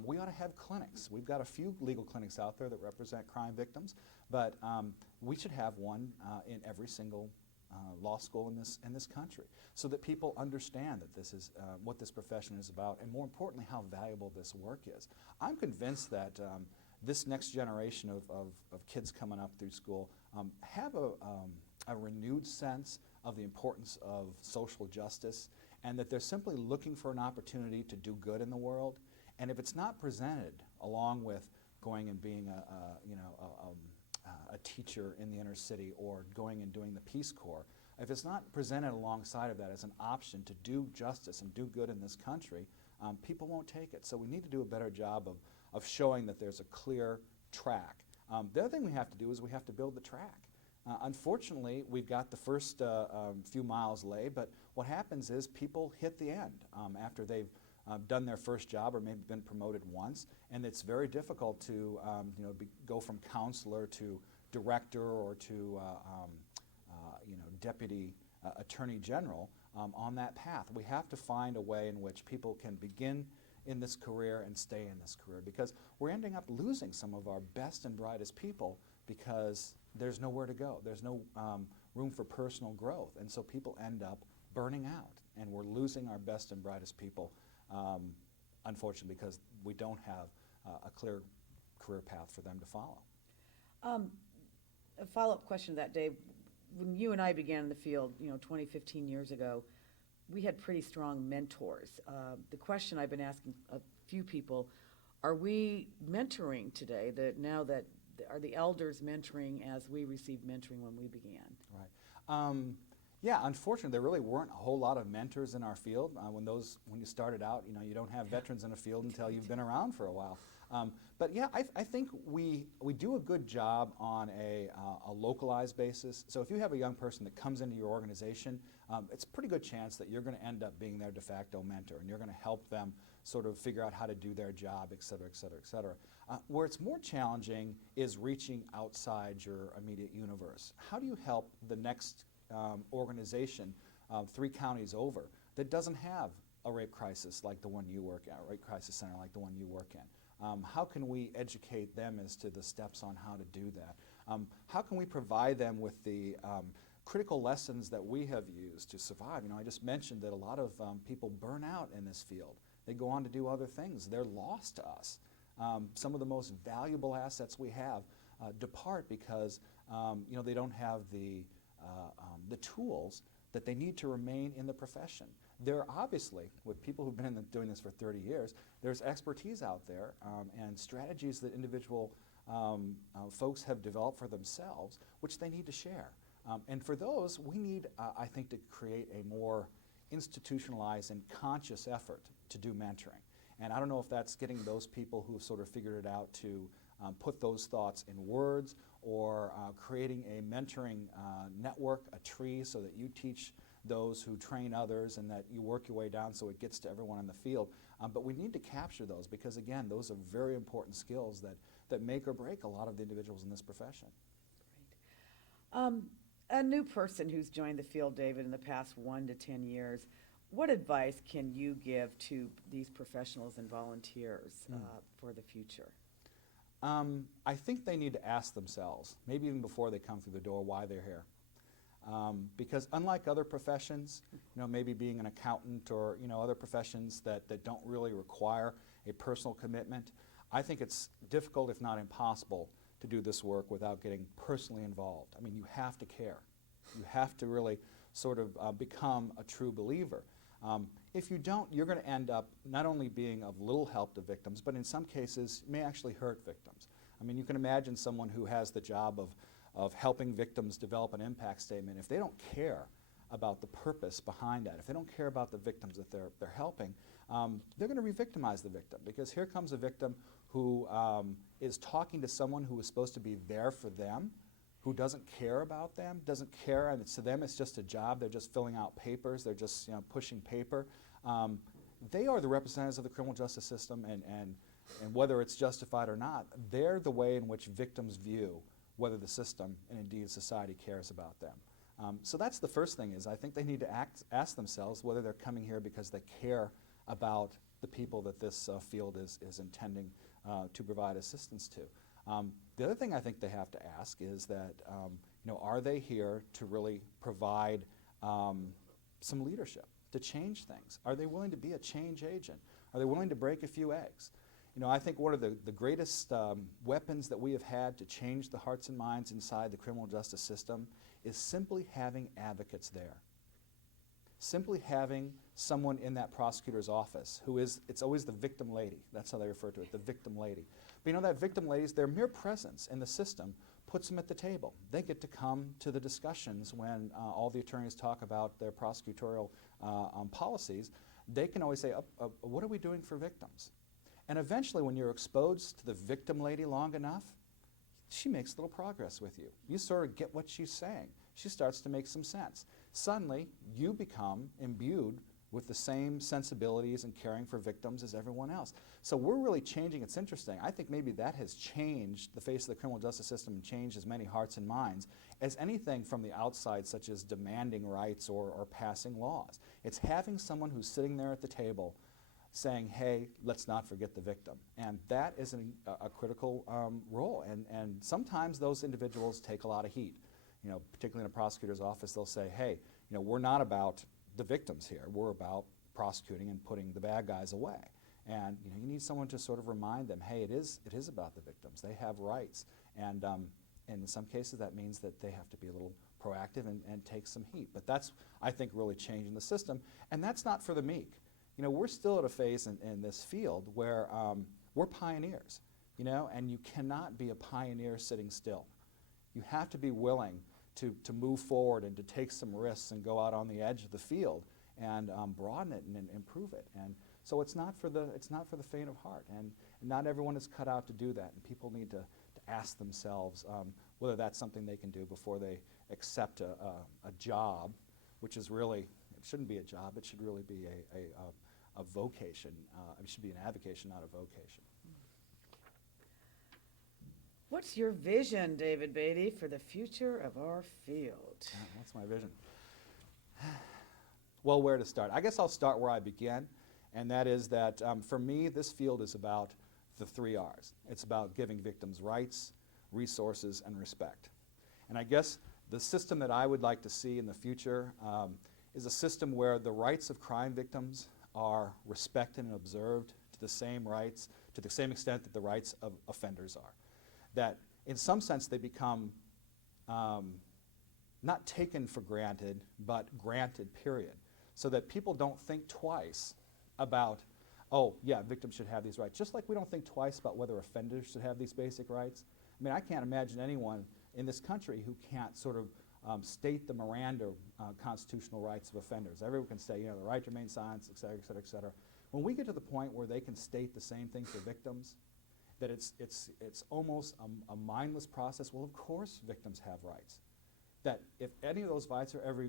We ought to have clinics. We've got a few legal clinics out there that represent crime victims, but we should have one in every single law school in this country, so that people understand that this is what this profession is about, and more importantly, how valuable this work is. I'm convinced that this next generation of kids coming up through school have a renewed sense of the importance of social justice, and that they're simply looking for an opportunity to do good in the world. And if it's not presented along with going and being a teacher in the inner city, or going and doing the Peace Corps, if it's not presented alongside of that as an option to do justice and do good in this country, people won't take it. So we need to do a better job of showing that there's a clear track. The other thing we have to do is we have to build the track. Unfortunately, we've got the first few miles laid, but what happens is people hit the end after they've done their first job or maybe been promoted once, and it's very difficult to go from counselor to director or to deputy attorney general on that path. We have to find a way in which people can begin in this career and stay in this career, because we're ending up losing some of our best and brightest people because there's nowhere to go. There's no room for personal growth, and so people end up burning out, and we're losing our best and brightest people, unfortunately, because we don't have a clear career path for them to follow. A follow-up question to that, Dave. When you and I began in the field, 20, 15 years ago, we had pretty strong mentors. The question I've been asking a few people, are we mentoring today? Are the elders mentoring as we received mentoring when we began? Right. Yeah, unfortunately, there really weren't a whole lot of mentors in our field. When you started out, you don't have veterans in a field until you've been around for a while. But yeah, I think we do a good job on a localized basis. So if you have a young person that comes into your organization, it's a pretty good chance that you're going to end up being their de facto mentor, and you're going to help them sort of figure out how to do their job, et cetera, et cetera, et cetera. Where it's more challenging is reaching outside your immediate universe. How do you help the next organization 3 counties over that doesn't have a rape crisis like the one you work at, a rape crisis center like the one you work in? How can we educate them as to the steps on how to do that? How can we provide them with the critical lessons that we have used to survive? I just mentioned that a lot of people burn out in this field. They go on to do other things. They're lost to us. Some of the most valuable assets we have depart because they don't have the tools that they need to remain in the profession. There obviously, with people who've been doing this for 30 years, there's expertise out there and strategies that individual folks have developed for themselves, which they need to share. And for those, we need, I think, to create a more institutionalized and conscious effort to do mentoring. And I don't know if that's getting those people who have sort of figured it out to put those thoughts in words, or creating a mentoring network, a tree, so that you teach those who train others and that you work your way down so it gets to everyone in the field. But we need to capture those because, again, those are very important skills that make or break a lot of the individuals in this profession. Great. A new person who's joined the field, David, in the past 1 to 10 years, what advice can you give to these professionals and volunteers for the future? I think they need to ask themselves, maybe even before they come through the door, why they're here. Because unlike other professions, maybe being an accountant or other professions that don't really require a personal commitment, I think it's difficult, if not impossible, to do this work without getting personally involved. I mean, you have to care. You have to really sort of become a true believer. If you don't, you're going to end up not only being of little help to victims, but in some cases may actually hurt victims. I mean, you can imagine someone who has the job of helping victims develop an impact statement. If they don't care about the purpose behind that, if they don't care about the victims that they're helping, they're going to re-victimize the victim, because here comes a victim who is talking to someone who is supposed to be there for them, who doesn't care about them, doesn't care, and to them it's just a job. They're just filling out papers. They're just pushing paper. They are the representatives of the criminal justice system, and whether it's justified or not, they're the way in which victims view whether the system and indeed society cares about them. So that's the first thing, is I think they need to ask themselves whether they're coming here because they care about the people that this field is intending to provide assistance to. The other thing I think they have to ask is that Are they here to really provide some leadership, to change things? Are they willing to be a change agent? Are they willing to break a few eggs? I think one of the greatest weapons that we have had to change the hearts and minds inside the criminal justice system is simply having advocates there. Simply having someone in that prosecutor's office who is, it's always the victim lady. That's how they refer to it, the victim lady. But that victim ladies, their mere presence in the system puts them at the table. They get to come to the discussions when all the attorneys talk about their prosecutorial policies. They can always say, what are we doing for victims? And eventually, when you're exposed to the victim lady long enough, she makes little progress with you. You sort of get what she's saying. She starts to make some sense. Suddenly, you become imbued with the same sensibilities and caring for victims as everyone else. So we're really changing. It's interesting. I think maybe that has changed the face of the criminal justice system and changed as many hearts and minds as anything from the outside, such as demanding rights or passing laws. It's having someone who's sitting there at the table saying, hey, let's not forget the victim. And that is a critical role. And sometimes those individuals take a lot of heat. Particularly in a prosecutor's office, they'll say, hey, we're not about the victims here. We're about prosecuting and putting the bad guys away. And you need someone to sort of remind them, hey, it is about the victims. They have rights. And in some cases, that means that they have to be a little proactive and take some heat. But that's, I think, really changing the system. And that's not for the meek. We're still at a phase in this field where we're pioneers, and you cannot be a pioneer sitting still. You have to be willing to move forward and to take some risks and go out on the edge of the field and broaden it and improve it. And so it's not for the faint of heart, and not everyone is cut out to do that. And people need to ask themselves whether that's something they can do before they accept a job, which is really, it shouldn't be a job. It should really be a vocation. It should be an avocation, not a vocation. What's your vision, David Beatty, for the future of our field? What's my vision? Well, where to start? I guess I'll start where I began, and that is that for me, this field is about the 3 R's. It's about giving victims rights, resources, and respect. And I guess the system that I would like to see in the future is a system where the rights of crime victims are respected and observed to the same extent that the rights of offenders are. That in some sense they become not taken for granted, but granted, period. So that people don't think twice about, oh, yeah, victims should have these rights. Just like we don't think twice about whether offenders should have these basic rights. I mean, I can't imagine anyone in this country who can't sort of state the Miranda constitutional rights of offenders. Everyone can say, the right to remain silent, et cetera, et cetera, et cetera. When we get to the point where they can state the same thing for victims, that it's almost a mindless process. Well, of course victims have rights. That if any of those rights are ever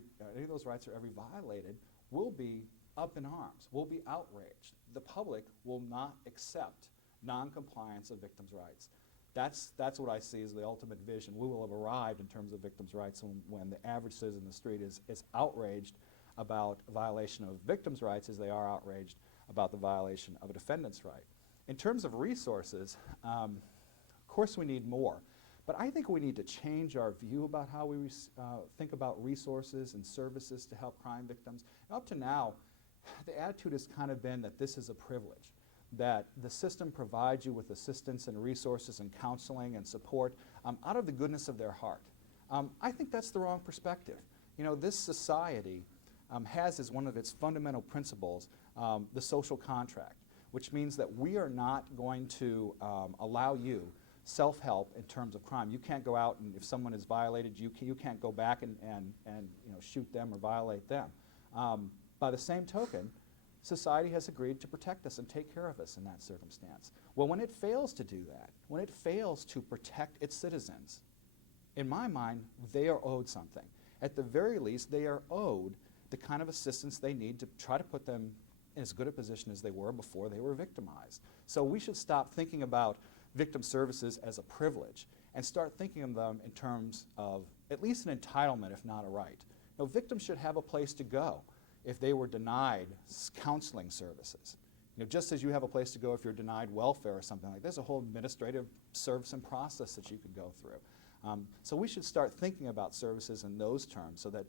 violated, we'll be up in arms. We'll be outraged. The public will not accept non-compliance of victims' rights. That's what I see as the ultimate vision. We will have arrived in terms of victims' rights when the average citizen in the street is outraged about a violation of victims' rights as they are outraged about the violation of a defendant's right. In terms of resources, of course we need more, but I think we need to change our view about how we think about resources and services to help crime victims. Up to now, the attitude has kind of been that this is a privilege, that the system provides you with assistance and resources and counseling and support out of the goodness of their heart. I think that's the wrong perspective. This society has as one of its fundamental principles the social contract, which means that we are not going to allow you self-help in terms of crime. You can't go out and if someone has violated you, you can't go back and shoot them or violate them. By the same token, society has agreed to protect us and take care of us in that circumstance. Well, when it fails to do that, when it fails to protect its citizens, in my mind, they are owed something. At the very least, they are owed the kind of assistance they need to try to put them in as good a position as they were before they were victimized. So we should stop thinking about victim services as a privilege and start thinking of them in terms of at least an entitlement, if not a right. Victims should have a place to go if they were denied counseling services. Just as you have a place to go if you're denied welfare or something like that, there's a whole administrative service and process that you can go through. So we should start thinking about services in those terms so that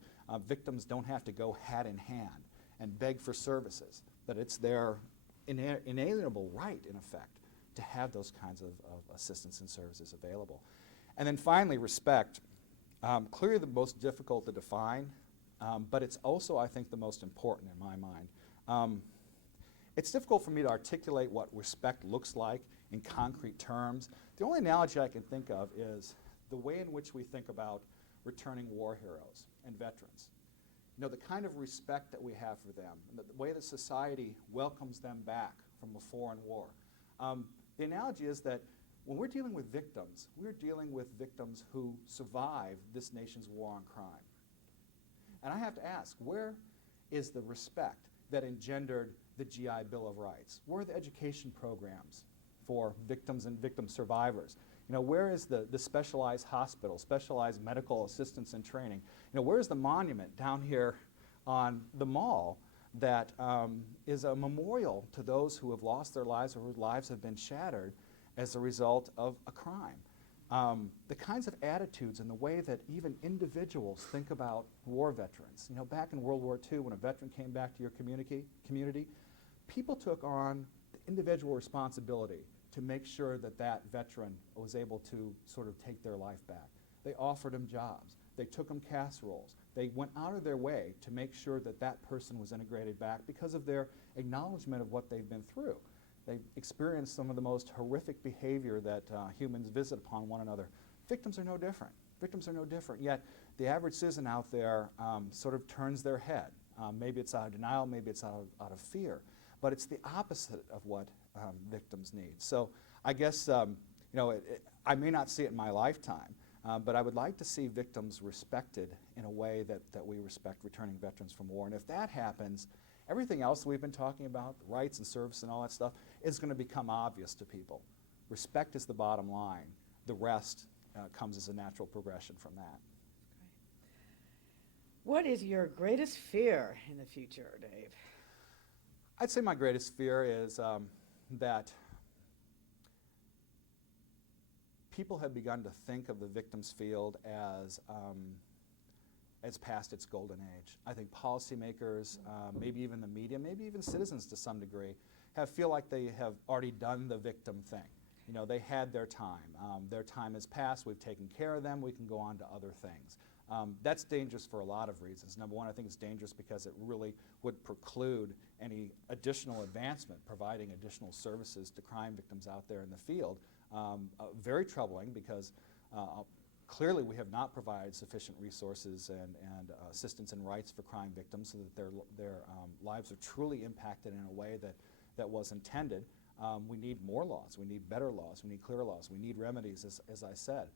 victims don't have to go hat in hand and beg for services, that it's their inalienable right, in effect, to have those kinds of assistance and services available. And then finally, respect. Clearly the most difficult to define, but it's also, I think, the most important in my mind. It's difficult for me to articulate what respect looks like in concrete terms. The only analogy I can think of is the way in which we think about returning war heroes and veterans. You know, the kind of respect that we have for them, and the way that society welcomes them back from a foreign war. The analogy is that when we're dealing with victims, we're dealing with victims who survived this nation's war on crime. And I have to ask, where is the respect that engendered the GI Bill of Rights? Where are the education programs for victims and victim survivors? You know, where is the specialized hospital, specialized medical assistance and training? You know, where is the monument down here on the mall that is a memorial to those who have lost their lives or whose lives have been shattered as a result of a crime? The kinds of attitudes and the way that even individuals think about war veterans. You know, back in World War II, when a veteran came back to your community, people took on the individual responsibility to make sure that that veteran was able to sort of take their life back. They offered him jobs. They took him casseroles. They went out of their way to make sure that that person was integrated back because of their acknowledgement of what they've been through. They experienced some of the most horrific behavior that humans visit upon one another. Victims are no different. Victims are no different. Yet the average citizen out there sort of turns their head. Maybe it's out of denial, maybe it's out of fear. But it's the opposite of what victims need. So I guess you know, I may not see it in my lifetime, but I would like to see victims respected in a way that we respect returning veterans from war. And if that happens, everything else we've been talking about, the rights and service and all that stuff, is going to become obvious to people. Respect is the bottom line. The rest comes as a natural progression from that. What is your greatest fear in the future, Dave? I'd say my greatest fear is that people have begun to think of the victims field as past its golden age. I think policymakers, maybe even the media, maybe even citizens to some degree, feel like they have already done the victim thing. You know, they had their time. Their time has passed. We've taken care of them. We can go on to other things. That's dangerous for a lot of reasons. Number one, I think it's dangerous because it really would preclude any additional advancement, providing additional services to crime victims out there in the field. Very troubling because clearly we have not provided sufficient resources and assistance and rights for crime victims so that their lives are truly impacted in a way that was intended. We need more laws. We need better laws. We need clearer laws. We need remedies, as I said.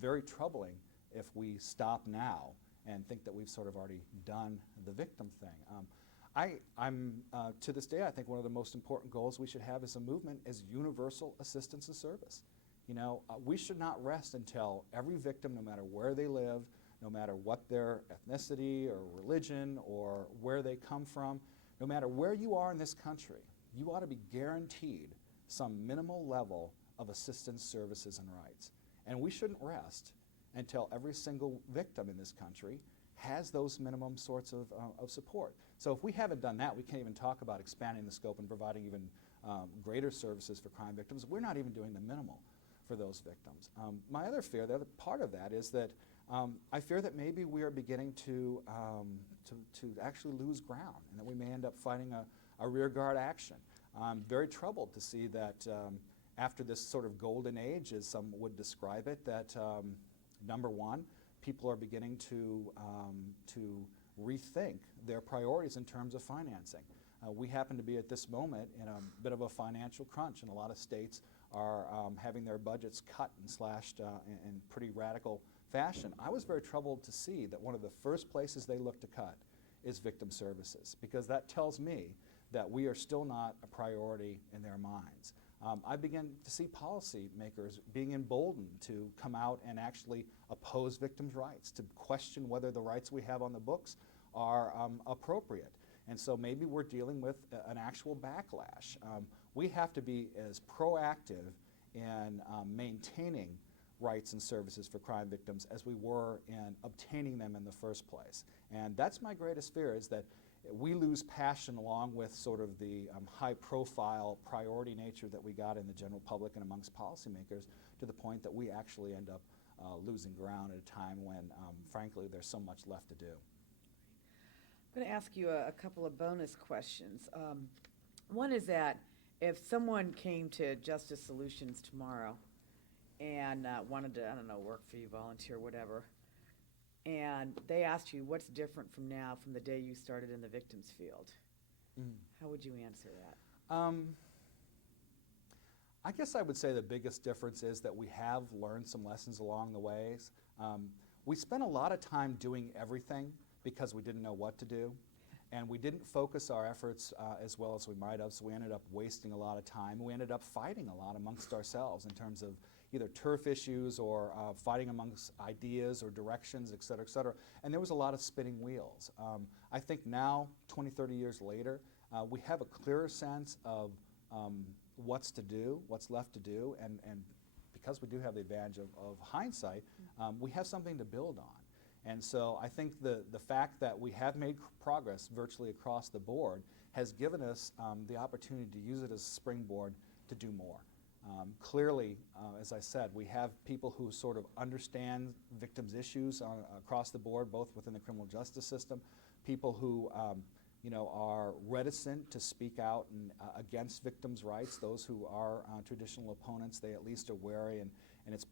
Very troubling if we stop now and think that we've sort of already done the victim thing. To this day, I think one of the most important goals we should have as a movement is universal assistance and service. You know, we should not rest until every victim, no matter where they live, no matter what their ethnicity or religion or where they come from, no matter where you are in this country, you ought to be guaranteed some minimal level of assistance, services, and rights. And we shouldn't rest until every single victim in this country has those minimum sorts of support. So if we haven't done that, we can't even talk about expanding the scope and providing even greater services for crime victims. We're not even doing the minimal for those victims. My other fear, the other part of that is that I fear that maybe we are beginning to actually lose ground and that we may end up fighting a rearguard action. I'm very troubled to see that after this sort of golden age, as some would describe it, that number one, people are beginning to rethink their priorities in terms of financing. We happen to be at this moment in a bit of a financial crunch, and a lot of states are having their budgets cut and slashed in pretty radical fashion. I was very troubled to see that one of the first places they look to cut is victim services, because that tells me that we are still not a priority in their minds. I begin to see policymakers being emboldened to come out and actually oppose victims' rights, to question whether the rights we have on the books are appropriate. And so maybe we're dealing with an actual backlash. We have to be as proactive in maintaining rights and services for crime victims as we were in obtaining them in the first place. And that's my greatest fear, is that we lose passion along with sort of the high-profile priority nature that we got in the general public and amongst policymakers, to the point that we actually end up losing ground at a time when, frankly, there's so much left to do. I'm going to ask you a couple of bonus questions. One is that if someone came to Justice Solutions tomorrow and wanted to, I don't know, work for you, volunteer, whatever, and they asked you what's different from now from the day you started in the victims field, how would you answer that? I guess I would say the biggest difference is that we have learned some lessons along the ways. We spent a lot of time doing everything because we didn't know what to do, and we didn't focus our efforts as well as we might have, so we ended up wasting a lot of time. We ended up fighting a lot amongst ourselves in terms of either turf issues or fighting amongst ideas or directions, et cetera, and there was a lot of spinning wheels. I think now, 20, 30 years later, we have a clearer sense of what's to do, what's left to do, and because we do have the advantage of hindsight, we have something to build on. And so I think the fact that we have made progress virtually across the board has given us the opportunity to use it as a springboard to do more. Clearly, as I said, we have people who sort of understand victims' issues across the board, both within the criminal justice system, people who are reticent to speak out against victims' rights. Those who are traditional opponents, they at least are wary, and it's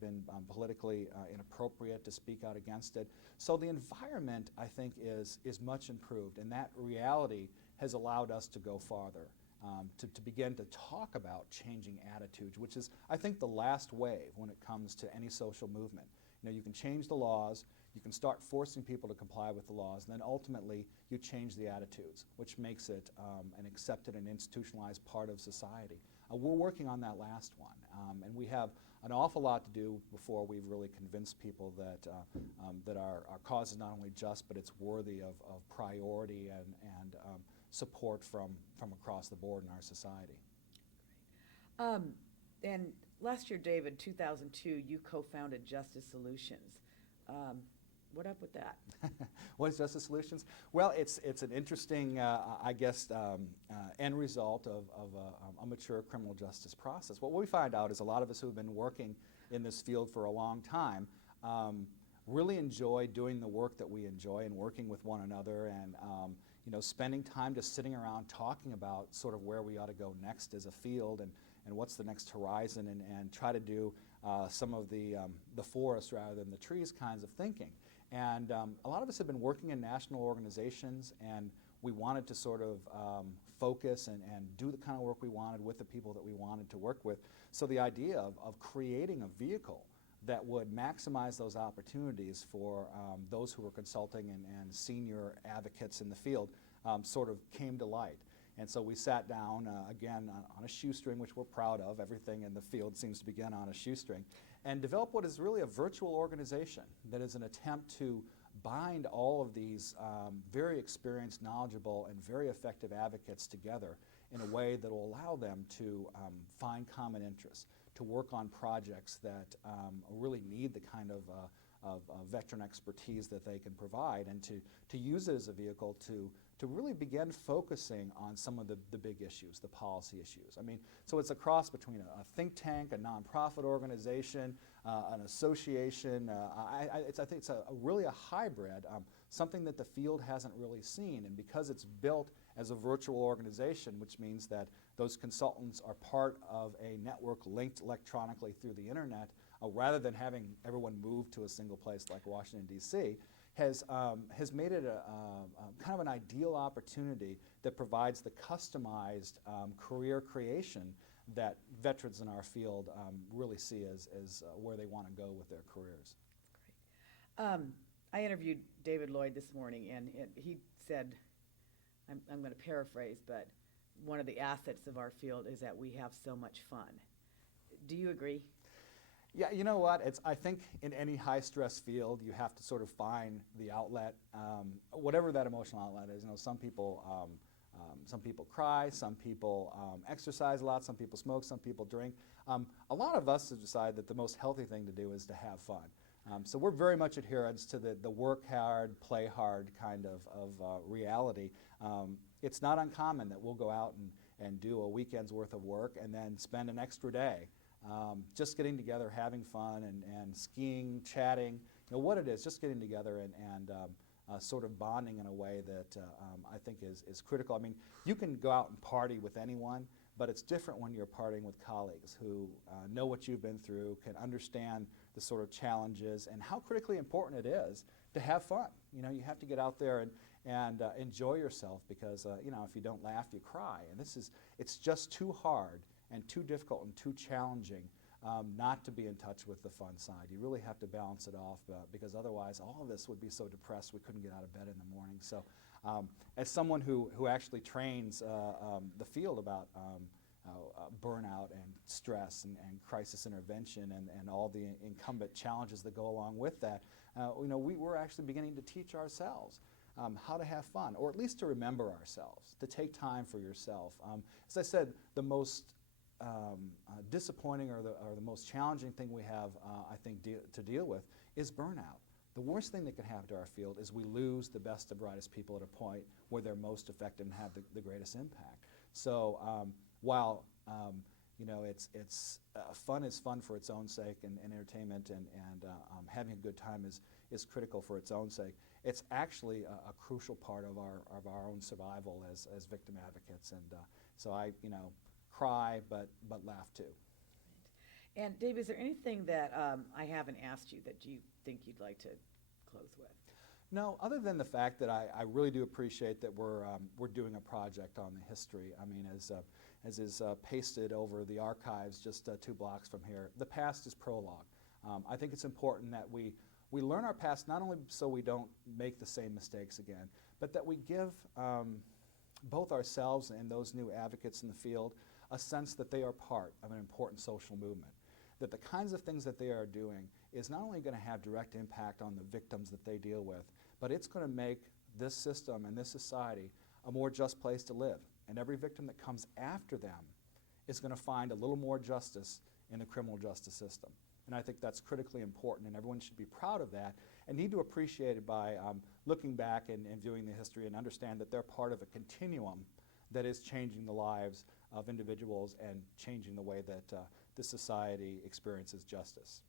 been politically inappropriate to speak out against it. So the environment, I think, is much improved, and that reality has allowed us to go farther, to begin to talk about changing attitudes, which is, I think, the last wave when it comes to any social movement. You can change the laws, you can start forcing people to comply with the laws, and then ultimately you change the attitudes, which makes it an accepted and institutionalized part of society. We're working on that last one, and we have an awful lot to do before we've really convinced people that our cause is not only just, but it's worthy of priority and support from across the board in our society. And last year, David, 2002, you co-founded Justice Solutions. What up with that? What is Justice Solutions? Well, it's an interesting, I guess, end result of a mature criminal justice process. What we find out is a lot of us who have been working in this field for a long time really enjoy doing the work that we enjoy and working with one another, and spending time just sitting around talking about sort of where we ought to go next as a field, and what's the next horizon, and try to do some of the forest rather than the trees kinds of thinking. And a lot of us have been working in national organizations, and we wanted to sort of focus and do the kind of work we wanted with the people that we wanted to work with. So the idea of creating a vehicle that would maximize those opportunities for those who were consulting and senior advocates in the field sort of came to light. And so we sat down, again, on a shoestring, which we're proud of. Everything in the field seems to begin on a shoestring, and developed what is really a virtual organization that is an attempt to bind all of these very experienced, knowledgeable, and very effective advocates together in a way that will allow them to find common interests, to work on projects that really need the kind of veteran expertise that they can provide, and to use it as a vehicle to really begin focusing on some of the big issues, the policy issues. I mean, so it's a cross between a think tank, a nonprofit organization, an association. I think it's really a hybrid, something that the field hasn't really seen. And because it's built as a virtual organization, which means that those consultants are part of a network linked electronically through the internet, rather than having everyone move to a single place like Washington, D.C., has made it a kind of an ideal opportunity that provides the customized career creation that veterans in our field really see as where they want to go with their careers. Great. I interviewed David Lloyd this morning, and he said, I'm going to paraphrase, but one of the assets of our field is that we have so much fun. Do you agree? Yeah, you know what? I think in any high-stress field, you have to sort of find the outlet, whatever that emotional outlet is. Some people Some people cry, some people exercise a lot, some people smoke, some people drink. A lot of us have decided that the most healthy thing to do is to have fun. So we're very much adherents to the work hard, play hard kind of reality. It's not uncommon that we'll go out and do a weekend's worth of work and then spend an extra day just getting together, having fun, and skiing, chatting, what it is, just getting together and sort of bonding in a way that I think is critical. I mean, you can go out and party with anyone, but it's different when you're partying with colleagues who know what you've been through, can understand the sort of challenges and how critically important it is to have fun. You have to get out there and enjoy yourself because, if you don't laugh, you cry. And it's just too hard and too difficult and too challenging not to be in touch with the fun side. You really have to balance it off because otherwise all of us would be so depressed we couldn't get out of bed in the morning. So as someone who actually trains the field about burnout and stress and crisis intervention and all the incumbent challenges that go along with that, we're actually beginning to teach ourselves how to have fun, or at least to remember ourselves, to take time for yourself. As I said, the most disappointing or the most challenging thing we have, I think, to deal with is burnout. The worst thing that can happen to our field is we lose the best and brightest people at a point where they're most effective and have the greatest impact. So while it's fun is fun for its own sake, and entertainment and having a good time is critical for its own sake, it's actually a crucial part of our own survival as victim advocates. And so I cry but laugh too. And Dave, is there anything that I haven't asked you that you think you'd like to close with? No, other than the fact that I really do appreciate that we're doing a project on the history. I mean, as is pasted over the archives just 2 blocks from here, the past is prologue. I think it's important that we learn our past not only so we don't make the same mistakes again, but that we give both ourselves and those new advocates in the field a sense that they are part of an important social movement, that the kinds of things that they are doing is not only going to have direct impact on the victims that they deal with, but it's going to make this system and this society a more just place to live. And every victim that comes after them is going to find a little more justice in the criminal justice system. And I think that's critically important, and everyone should be proud of that and need to appreciate it by looking back and viewing the history and understand that they're part of a continuum that is changing the lives of individuals and changing the way that this society experiences justice.